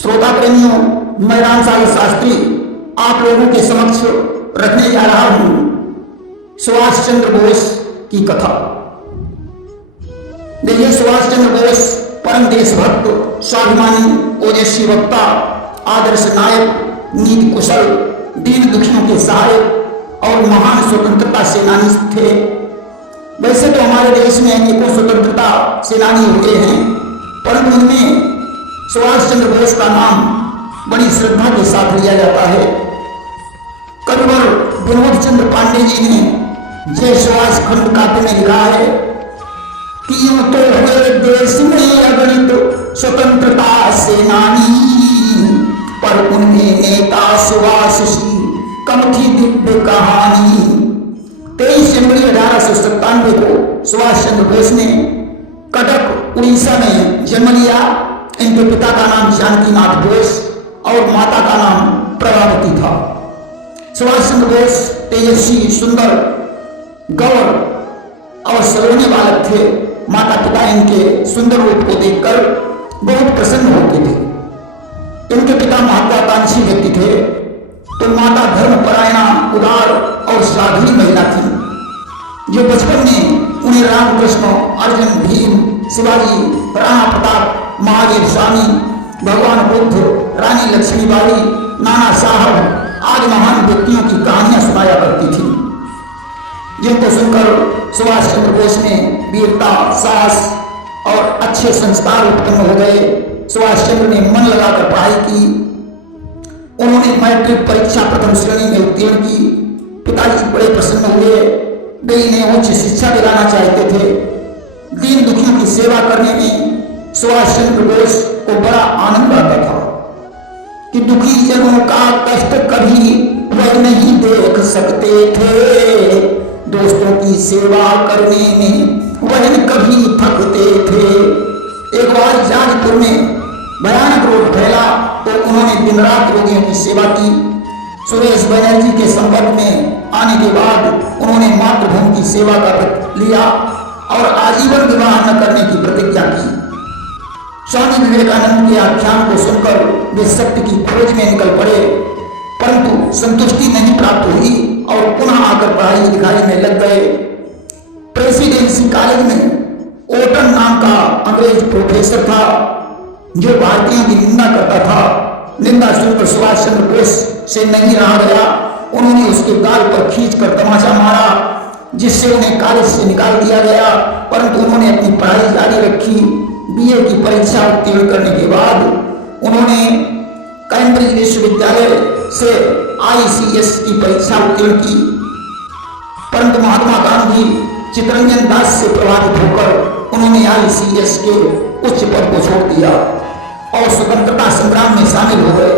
श्रोता प्रेमियों, मैं रामसागर शास्त्री आप लोगों के समक्ष रखने जा रहा हूं सुभाष चंद्र बोस की कथा। देखिए, सुभाष चंद्र बोस परम देशभक्त, स्वाभिमानी, ओजस्वी वक्ता, आदर्श नायक, नीति कुशल, दीन दुखियों के सहायक और महान स्वतंत्रता सेनानी थे। वैसे तो हमारे देश में अनेकों स्वतंत्रता सेनानी हुए हैं, परंतु उनमें सुभाष चंद्र बोस का नाम बड़ी श्रद्धा के साथ लिया जाता है। कविवर विनोद चंद्र पांडे जी ने जय सुभाष खंड काव्य में लिखा है कि यूं तो हुए देश में अगणित स्वतंत्रता सेनानी, पर उनमें नेता सुभाष सी कम थी दिव्य कहानी। 23 जनवरी 1897 को सुभाष चंद्र बोस ने कटक उड़ीसा में जन्म लिया। इनके पिता का नाम जानकीनाथ बोस और माता का नाम प्रभावती था। सुभाष चंद्र बोस तेजस्वी, सुंदर, गौर और सलोने बालक थे। माता पिता इनके सुंदर रूप को देखकर बहुत प्रसन्न होते थे। इनके पिता महत्वाकांक्षी व्यक्ति थे, तो माता धर्मपरायणा, उदार और साध्वी महिला थी, जो बचपन में उन्हें रामकृष्ण, अर्जुन, भीम, शिवाजी, राणा प्रताप, महावीर स्वामी, भगवान बुद्ध, रानी लक्ष्मीबाई, नाना साहब आदि महान व्यक्तियों की कहानियां सुनाया करती थी, जिनको सुनकर सुभाष चंद्र बोस में वीरता, साहस और अच्छे संस्कार उत्पन्न हो गए। सुभाष चंद्र ने मन लगाकर पढ़ाई की। उन्होंने मैट्रिक परीक्षा प्रथम श्रेणी में उत्तीर्ण की। पिताजी बड़े प्रसन्न हुए। वे इन्हें उच्च शिक्षा दिलाना चाहते थे। दीन दुखियों की सेवा करने में सुभाष चंद्र बोस को बड़ा आनंद आता था कि दुखी जनों का कष्ट कभी वह नहीं देख सकते थे, दोस्तों की सेवा करने में वह कभी थकते थे। एक बार जाजपुर में भयानक रोग फैला तो उन्होंने दिन रात रोगियों की सेवा की। सुरेश बनर्जी के संपर्क में आने के बाद उन्होंने मातृभूमि की सेवा का व्रत लिया और आजीवन विवाह न करने की प्रतिज्ञा की। स्वामी विवेकानंद के आख्यान को सुनकर वे सत्य की खोज में निकल पड़े, परंतु संतुष्टि नहीं प्राप्त हुई और पुनः आकर पढ़ाई लिखाई में लग गए। प्रेसिडेंसी कॉलेज में ओटन नाम का अंग्रेज प्रोफेसर था, जो भारतीयों की निंदा करता था। निंदा सुनकर सुभाष चंद्र बोस से नहीं रहा गया। उन्होंने उसके गाल पर खींचकर तमाचा मारा, जिससे उन्हें कॉलेज से निकाल दिया गया, परंतु उन्होंने अपनी पढ़ाई जारी रखी। बीए की परीक्षा उत्तीर्ण करने के बाद उन्होंने कैम्ब्रिज विश्वविद्यालय से ICS की परीक्षा उत्तीर्ण की, परंतु महात्मा गांधी चित्तरंजन दास से प्रभावित होकर उन्होंने ICS के उच्च पद को छोड़ दिया और स्वतंत्रता संग्राम में शामिल हो गए।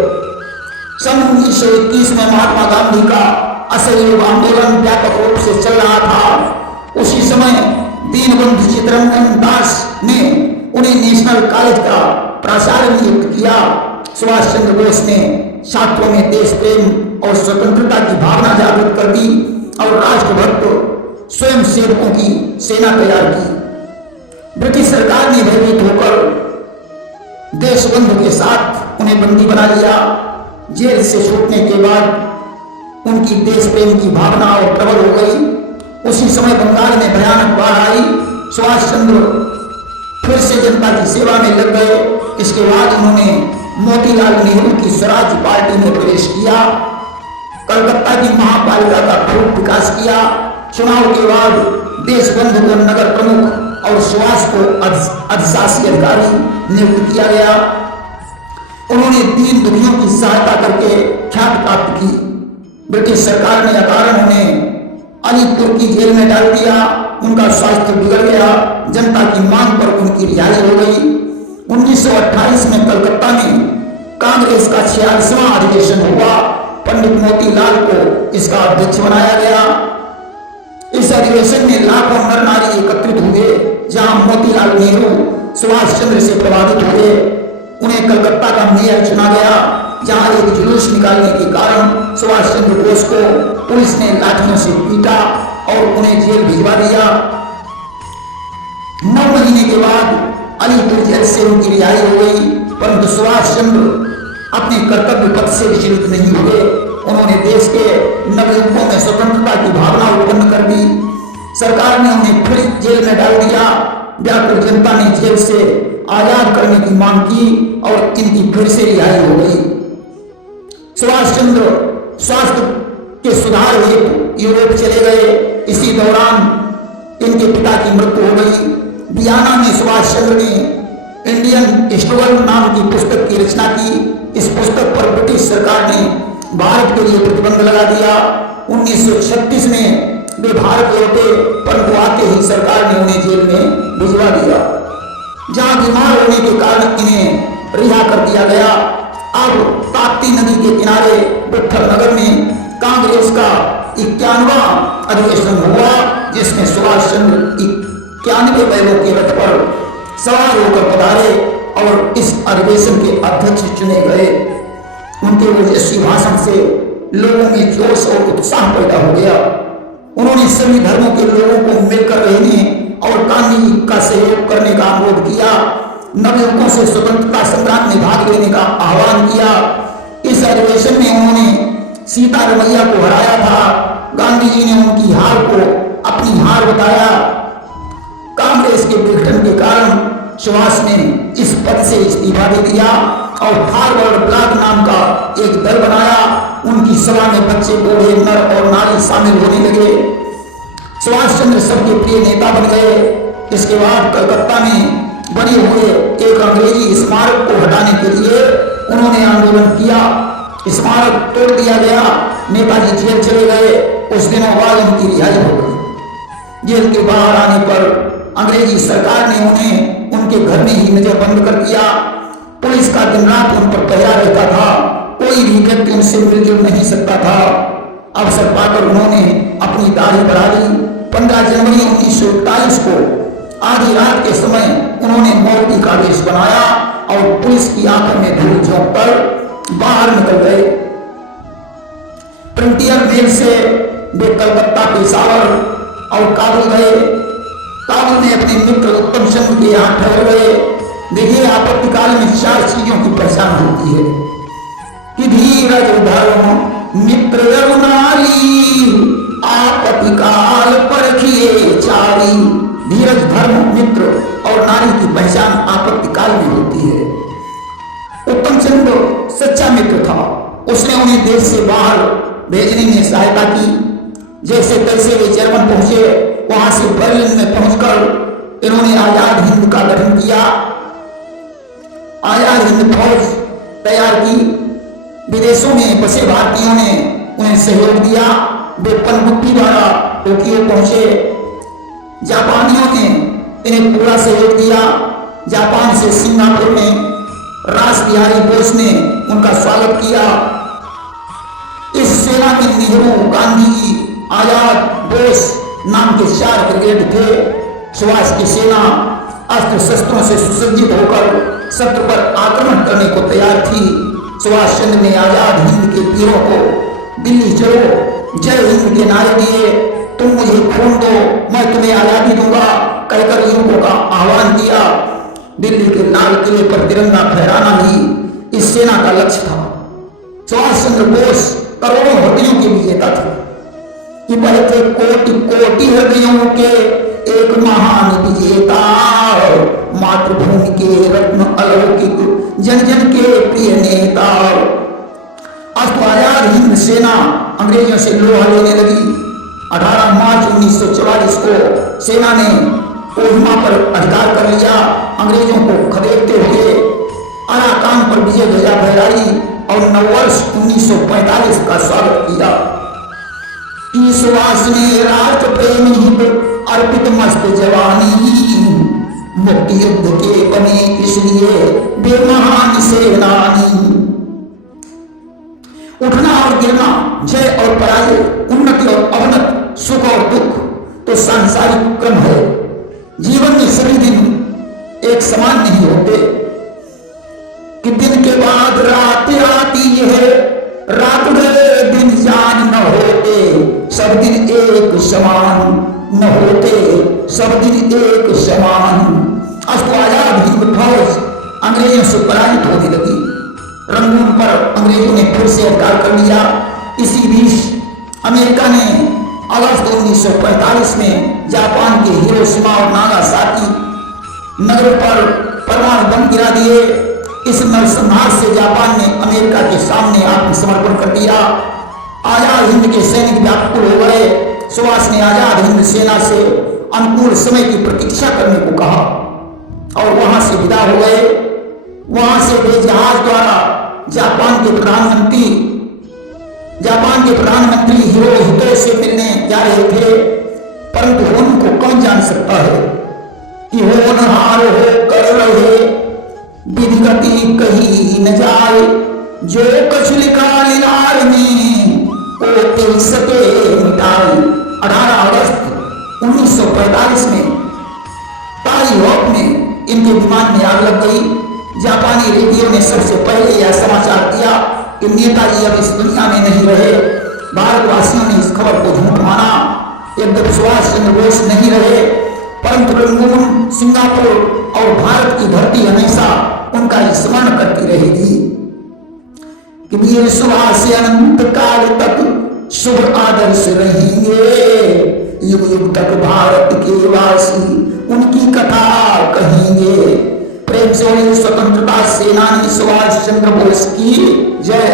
सन 1921 में महात्मा गांधी का असहयोग आंदोलन व्यापक रूप से चल रहा था। उसी समय दीनबंधु चित्तरंजन दास ने उन्हें नेशनल कॉलेज का प्राचार्य नियुक्त किया। सुभाष चंद्र बोस ने छात्रों में देश प्रेम और स्वतंत्रता की भावना जागृत कर दी और राष्ट्रभक्त स्वयं सेवकों की सेना तैयार की। ब्रिटिश सरकार ने भयभीत होकर देशबंधु के साथ उन्हें बंदी बना लिया। जेल से छूटने के बाद उनकी देश प्रेम की भावना और प्रबल हो गई। उसी समय बंगाल में भयानक बाढ़ आई। सुभाष चंद्र फिर से जनता की सेवा में लग गए। इसके बाद उन्होंने मोतीलाल नेहरू की स्वराज पार्टी में प्रवेश किया। कलकत्ता की महापालिका का खूब विकास किया। चुनाव के बाद देशबंधु को नगर प्रमुख और सुभाष को अधिशासी अधिकारी नियुक्त किया गया। उन्होंने दीन दुखियों की सहायता करके ख्याति प्राप्त की। ब्रिटिश सरकार ने अकारण उन्हें अलीपुर की जेल में डाल दिया। उनका स्वास्थ्य बिगड़ गया। जनता की मांग पर उनकी रिहाई हो गई। 1928 में कलकत्ता में कांग्रेस का 46वां अधिवेशन हुआ। पंडित मोतीलाल को इसका अध्यक्ष बनाया गया। इस अधिवेशन में लाखों नर नारी एकत्रित हुए, जहां मोतीलाल नेहरू सुभाष चंद्र से प्रभावित हुए। उन्हें कलकत्ता का मेयर चुना गया, जहां एक जुलूस निकालने के कारण सुभाष चंद्र बोस को पुलिस ने लाठियों से पीटा और उन्हें जेल भिजवा दिया। 9 महीने के बाद अलीपुर जेल से उनकी रिहाई हो गई, परंतु सुभाष चंद्र अपने कर्तव्य पथ से विचलित नहीं हुए। उन्होंने देश के नवयुवकों में स्वतंत्रता की भावना उत्पन्न कर दी। सरकार ने उन्हें फिर जेल में डाल दिया। व्याकुल जनता ने जेल से आजाद करने की मांग की और इनकी फिर से रिहाई हो गई। सुभाष चंद्र स्वास्थ्य के सुधार हेतु यूरोप चले गए। इसी दौरान इनके पिता की मृत्यु हो गई। वियना में सुभाष चंद्र ने इंडियन स्ट्रगल नाम की पुस्तक की रचना की। इस पुस्तक पर ब्रिटिश सरकार ने भारत के लिए प्रतिबंध लगा दिया। 1936 में वे भारत लौटे, परंतु आते ही सरकार ने उन्हें जेल में भिजवा दिया, जहां बीमार होने के कारण इन्हें रिहा कर दिया गया। अब ताप्ती नदी के किनारे विठल नगर में कांग्रेस का 91वां अधिवेशन हुआ, जिसमें सुभाष चंद्र 91 बैलों के रथ पर सवार होकर पधारे और इस अधिवेशन के अध्यक्ष चुने गए। उनके ओजस्वी भाषण से लोगों में जोश और उत्साह पैदा हो गया। उन्होंने सभी धर्मों के लोगों को मिलकर रहने और गांधी जी का सहयोग करने का अनुरोध किया। नवयुवकों से स्वतंत्रता संग्राम में भाग लेने का आह्वान किया। इस अधिवेशन में उन्होंने सीतारमैया को हराया था। गांधी जी ने उनकी हार को अपनी हार बताया। कांग्रेस के विघटन के कारण सुभाष ने इस पद से इस्तीफा दे दिया और फॉरवर्ड ब्लॉक नाम का एक दल बनाया। उनकी सभा में बच्चे, बूढ़े, नर और नारी शामिल होने लगे। सुभाष चंद्र सबके प्रिय नेता बन गए। इसके बाद कलकत्ता में बने हुए एक अंग्रेजी स्मारक को हटाने के लिए उन्होंने आंदोलन किया। स्मारक तोड़ दिया गया। नेताजी जेल चले गए। कुछ दिनों बाद उनकी रिहाई हो गई। जेल के बाहर आने पर अंग्रेजी सरकार ने उन्हें उनके घर में ही नजरबंद कर दिया। पुलिस का दिन रात उन पर पहरा रहता था। कोई भी व्यक्ति उनसे मिलजुल नहीं सकता था। अवसर पाकर उन्होंने अपनी दाढ़ी बढ़ा ली। 15 जनवरी 1941 को आधी रात के समय उन्होंने मौती का वेश बनाया और पुलिस की आंखों में धूल झोंक कर बाहर निकल गए। फ्रंटियर मेल से वे कलकत्ता, पेशावर और काबुल गए। काबुल में अपने मित्र उत्तम चंद्र के यहाँ ठहर गए। देखिए, आपत्तिकाल में 4 चीजों की पहचान होती है कि धीरज, धर्म, मित्र, नारी। आपत्तिकाल परखिए चारी। धीरज, धर्म, मित्र और नारी की पहचान आपत्तिकाल में होती है। उत्तम चंद्र सच्चा मित्र था। उसने उन्हें देश से बाहर भेजने में सहायता की। जैसे तैसे वे जर्मन पहुंचे। वहां से बर्लिन में पहुंचकर इन्होंने आजाद हिंद का गठन किया। आजाद हिंद फौज तैयार की। विदेशों में बसे भारतीयों ने उन्हें सहयोग दिया। वे पनडुब्बी द्वारा टोक्यो पहुंचे। जापानियों ने इन्हें पूरा सहयोग दिया। जापान से सिंगापुर में रास बिहारी बोस ने उनका स्वागत किया। इस सेना में नेहरू, गांधी, आजाद, बोस नाम के 4 ब्रिगेड थे। सुभाष की सेना अस्त्र शस्त्रों से सुसज्जित होकर शत्रु पर आक्रमण करने को तैयार थी। सुभाष चंद्र ने आजाद हिंद के वीरों को दिल्ली चलो, जय हिंद के नारे दिए। तुम मुझे खून दो, मैं तुम्हें आजादी दूंगा कहकर युवकों का आह्वान किया। दिल्ली के लाल किले पर तिरंगा फहराना ही इस सेना का लक्ष्य था। सुभाष चंद्र बोस करोड़ों हृदयों के विजेता थे कि वह थे कोटि कोटि हृदयों के एक महान विजेता। मातृभूमि के रत्न अलौकिक, जन जन के प्रिय नेता। अब आजाद हिंद सेना अंग्रेजों से लोहा लेने लगी। 18 मार्च 1944 को सेना ने कोहिमा पर अधिकार कर लिया। अंग्रेजों को खदेड़ते हुए अराकान पर विजय ध्वजा फहराई और नववर्ष 1945 का स्वागत किया। सुभाष ने राष्ट्र प्रेम हित अर्पित मस्त जवानी। मुक्ति युद्ध के बने इसलिए वे महान सेनानी। उठना और गिरना, जय और पराजय, उन्नति और अवनति, सुख और दुख तो सांसारिक क्रम है। जीवन में सभी दिन एक समान नहीं होते कि दिन के बाद रात आती है, रात गए दिन जान न होते, सब दिन एक समान न होते, सब दिन एक समान। अब तो आजाद हिंद फौज अंग्रेजों से पराजित होने लगी। रंगून पर अंग्रेजों ने फिर से अधिकार कर लिया। इसी बीच अमेरिका ने अगस्त 1945 में जापान के हिरोशिमा और नागासाकी नगरों पर परमाणु बम गिरा दिए। इस नरसंहार से जापान ने अमेरिका के सामने आत्मसमर्पण कर दिया। आजाद हिंद के सैनिक व्याकुल हो गए। सुभाष ने आजाद हिंद सेना से अनुकूल समय की प्रतीक्षा करने को कहा और वहां से विदा हो गए। वहां से वे जहाज द्वारा जापान के प्रधानमंत्री हिरोहितो से मिलने जा रहे थे, परंतु उनको कौन जान सकता है कि होनहार हो कर रहे विधिगति कही न जाए, जो कछ लिखा लीलार में वो तेरी सके मिटाए। 18 अगस्त 1945 में ताई हॉक में इनके विमान में आग लग गई। जापानी रेडियो ने सबसे पहले यह समाचार दिया कि नेताजी अब इस दुनिया में नहीं रहे। भारतवासियों ने इस खबर को झूठ माना। यद्यपि सुभाष चंद्र बोस नहीं रहे, परंतु रंगून, सिंगापुर और भारत की धरती हमेशा उनका स्मरण करती रहेगी कि वीर सुभाष अनंत काल तक शुभ आदर्श रहेंगे। युग युग तक भारत के वासी उनकी कथा कहेंगे। प्रेम से स्वतंत्रता सेनानी सुभाष चंद्र बोस की जय।